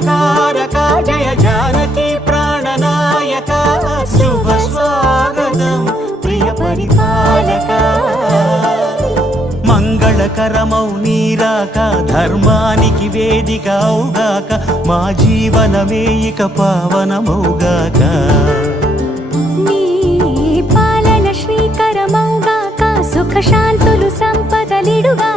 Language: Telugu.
మంగళకారక జయ జానకి ప్రాణనాయక శుభ స్వాగతం ప్రియ పరిపాలక మంగళకరమౌ నీరాక ధర్మానికి వేదిక అవుగాక మా జీవనమే ఇక పావనమౌగాక నీ పాలన శ్రీకరమౌగాక సుఖ శాంతులు సంపదలిడుగా